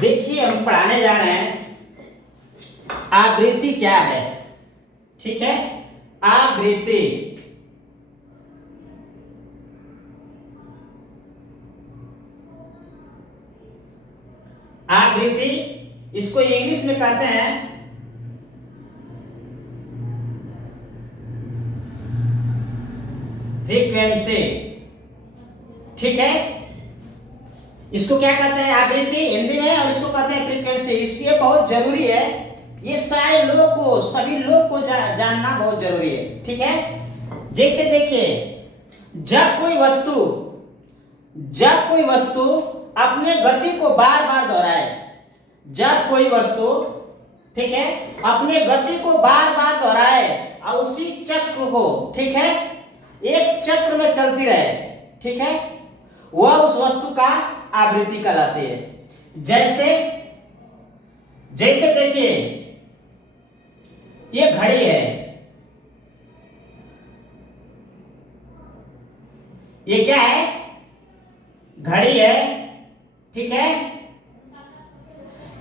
देखिए हम पढ़ाने जा रहे हैं आवृत्ति क्या है। ठीक है, आवृत्ति आवृत्ति इसको इंग्लिश में कहते हैं फ्रीक्वेंसी। ठीक है, इसको क्या कहते हैं आवृत्ति हिंदी में, और इसको कहते हैं फ्रीक्वेंसी। इसलिए बहुत जरूरी है, ये सारे लोग को, सभी लोग को जानना बहुत जरूरी है। ठीक है, जैसे देखिए जब कोई वस्तु अपने गति को बार बार दोहराए, जब कोई वस्तु, ठीक है, अपने गति को बार बार दोहराए और उसी चक्र को, ठीक है, एक चक्र में चलती रहे, ठीक है, वह उस वस्तु का आवृत्ति कहलाती है। जैसे देखिए ये घड़ी है, ये क्या है, घड़ी है। ठीक है,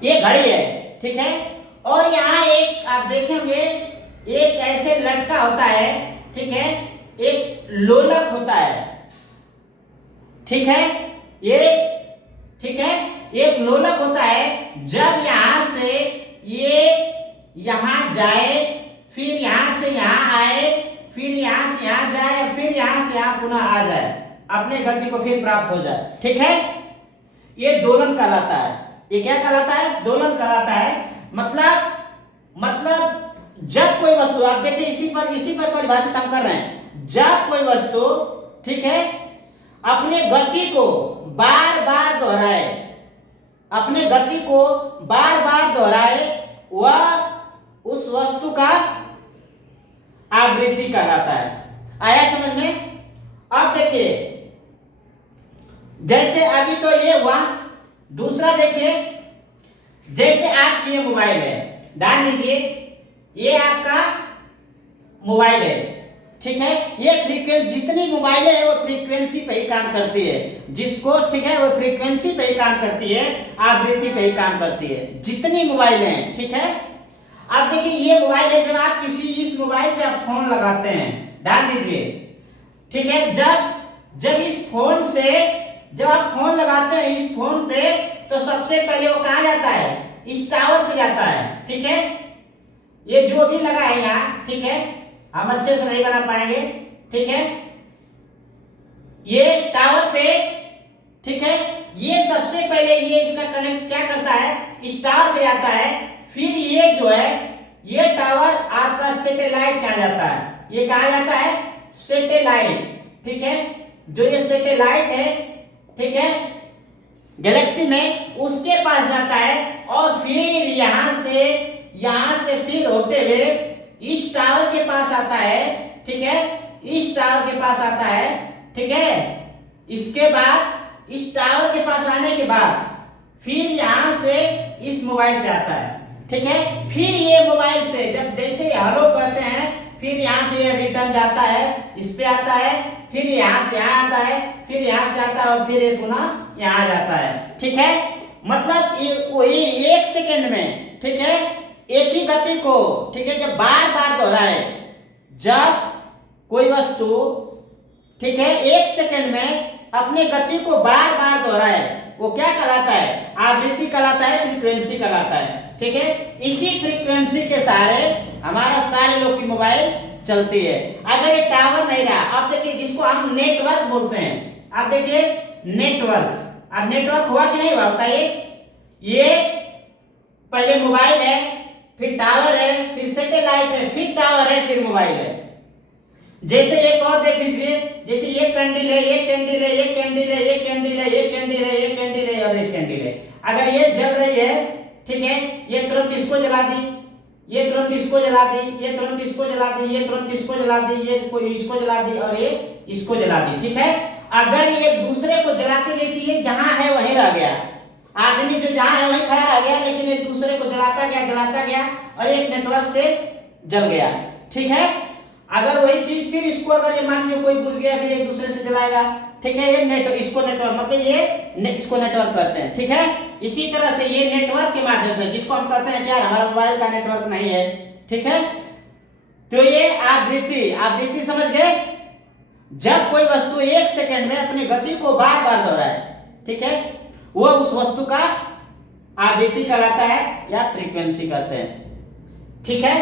ये घड़ी है। ठीक है, और यहाँ एक आप देखेंगे एक ऐसे लटका होता है, ठीक है, एक लोलक होता है। ठीक है, ये, ठीक है, एक लोलक होता है। जब यहां से ये यहां जाए, फिर यहां से यहां आए, फिर यहां से यहां जाए, फिर यहां से यहां पुनः आ जाए, अपने गति को फिर प्राप्त हो जाए। ठीक है, ये दोलन कहलाता है। ये क्या कहलाता है, दोलन कहलाता है। मतलब जब कोई वस्तु, आप देखिए इसी पर परिभाषित हम कर रहे हैं। जब कोई वस्तु, ठीक है, अपने गति को बार बार दोहराए, अपने गति को बार बार दोहराए, वह उस वस्तु का आवृत्ति कहलाता है। आया समझ में? अब देखिए जैसे अभी तो ये हुआ, दूसरा देखिए, जैसे आपकी ये मोबाइल है, ध्यान दीजिए, ये आपका मोबाइल है। ठीक है, ये फ्रीक्वेंसी, जितनी मोबाइलें है वो फ्रीक्वेंसी पे ही काम करती है, जिसको, ठीक है, वो फ्रीक्वेंसी पे ही काम करती है, आवृत्ति पे ही काम करती है, जितनी मोबाइलें हैं। ठीक है, आप देखिए ये मोबाइल है, जब आप इस मोबाइल पे आप फोन लगाते हैं, ध्यान दीजिए, ठीक है, जब इस फोन से, जब आप फोन लगाते हैं इस फोन पे, तो सबसे पहले वो कहाँ जाता है, इस टावर पे जाता है। ठीक है, ये जो भी लगा है यहाँ, ठीक है, हम अच्छे से नहीं बना पाएंगे। ठीक है, ये टावर पे, ठीक है, ये सबसे पहले ये इसका कनेक्ट क्या करता है, इस टावर पे जाता है। फिर ये जो है, ये टावर आपका सैटेलाइट कहा जाता है, ये कहा जाता है सैटेलाइट। ठीक है, जो ये सैटेलाइट है, ठीक है, गैलेक्सी में, उसके पास जाता है, और फिर यहां से फिर होते हुए इस टावर के पास आता है। ठीक है, इस टावर के पास आता है। ठीक है, इसके बाद इस टावर के पास आने के बाद फिर यहां से इस मोबाइल पे आता है। ठीक है, फिर ये मोबाइल से जब जैसे हेलो कहते हैं, फिर यहां से ये रिटर्न जाता है, इस पे आता है, फिर यहां से यहां आता है, फिर यहां से आता है, और फिर ये पुनः यहां जाता है। ठीक है, मतलब ये एक सेकेंड में, ठीक है, एक ही गति को, ठीक है, जब बार बार दोहराए, जब कोई वस्तु, ठीक है, एक सेकेंड में अपने गति को बार बार दोहराए, वो क्या कहलाता है, आवृत्ति कहलाता है, फ्रीक्वेंसी कहलाता है। ठीक है, इसी फ्रीक्वेंसी के सहारे हमारा सारे लोग की मोबाइल चलती है। अगर ये टावर नहीं रहा, आप देखिए जिसको हम नेटवर्क बोलते हैं, आप देखिए नेटवर्क, अब नेटवर्क हुआ कि नहीं हुआ बताइए। ये पहले मोबाइल है, फिर टावर है, फिर सैटेलाइट है, फिर टावर है, फिर मोबाइल है। जैसे एक और देख लीजिए, जैसे ये कैंडल है, ये कैंडल है, ये कैंडल है, ये कैंडल है, ये कैंडल है, ये कैंडल है, और ये कैंडल है। अगर ये जल रही है, ठीक है, ये तुरंत इसको जला दी, ये तुरंत इसको जला दी, ये तुरंत इसको जला दी, ये तुरंत इसको जला दी, ये कोई इसको जला दी, और ये इसको जला दी। ठीक है, अगर ये दूसरे को जलाती रहती है, जहां है वहीं रह गया, आदमी जो जहां है वहीं खड़ा रह गया, लेकिन एक दूसरे को जलाता गया, और एक नेटवर्क से जल गया। ठीक है, अगर वही चीज फिर इसको, अगर ये मान लीजिए कोई बुझ गया, फिर एक दूसरे से जलाएगा, ठीक है, ये नेटवर्क, इसको नेटवर्क मतलब ये इसको नेटवर्क कहते हैं। ठीक है, इसी तरह से ये नेटवर्क के माध्यम से, जिसको हम कहते हैं कि यार हमारा मोबाइल का नेटवर्क नहीं है, ठीक है, तो ये आवृत्ति समझ गए। जब कोई वस्तु 1 सेकंड में अपनी गति को बार बार दोहराए, ठीक है, वो उस वस्तु का आवृत्ति कहलाता है या फ्रीक्वेंसी कहते हैं। ठीक है,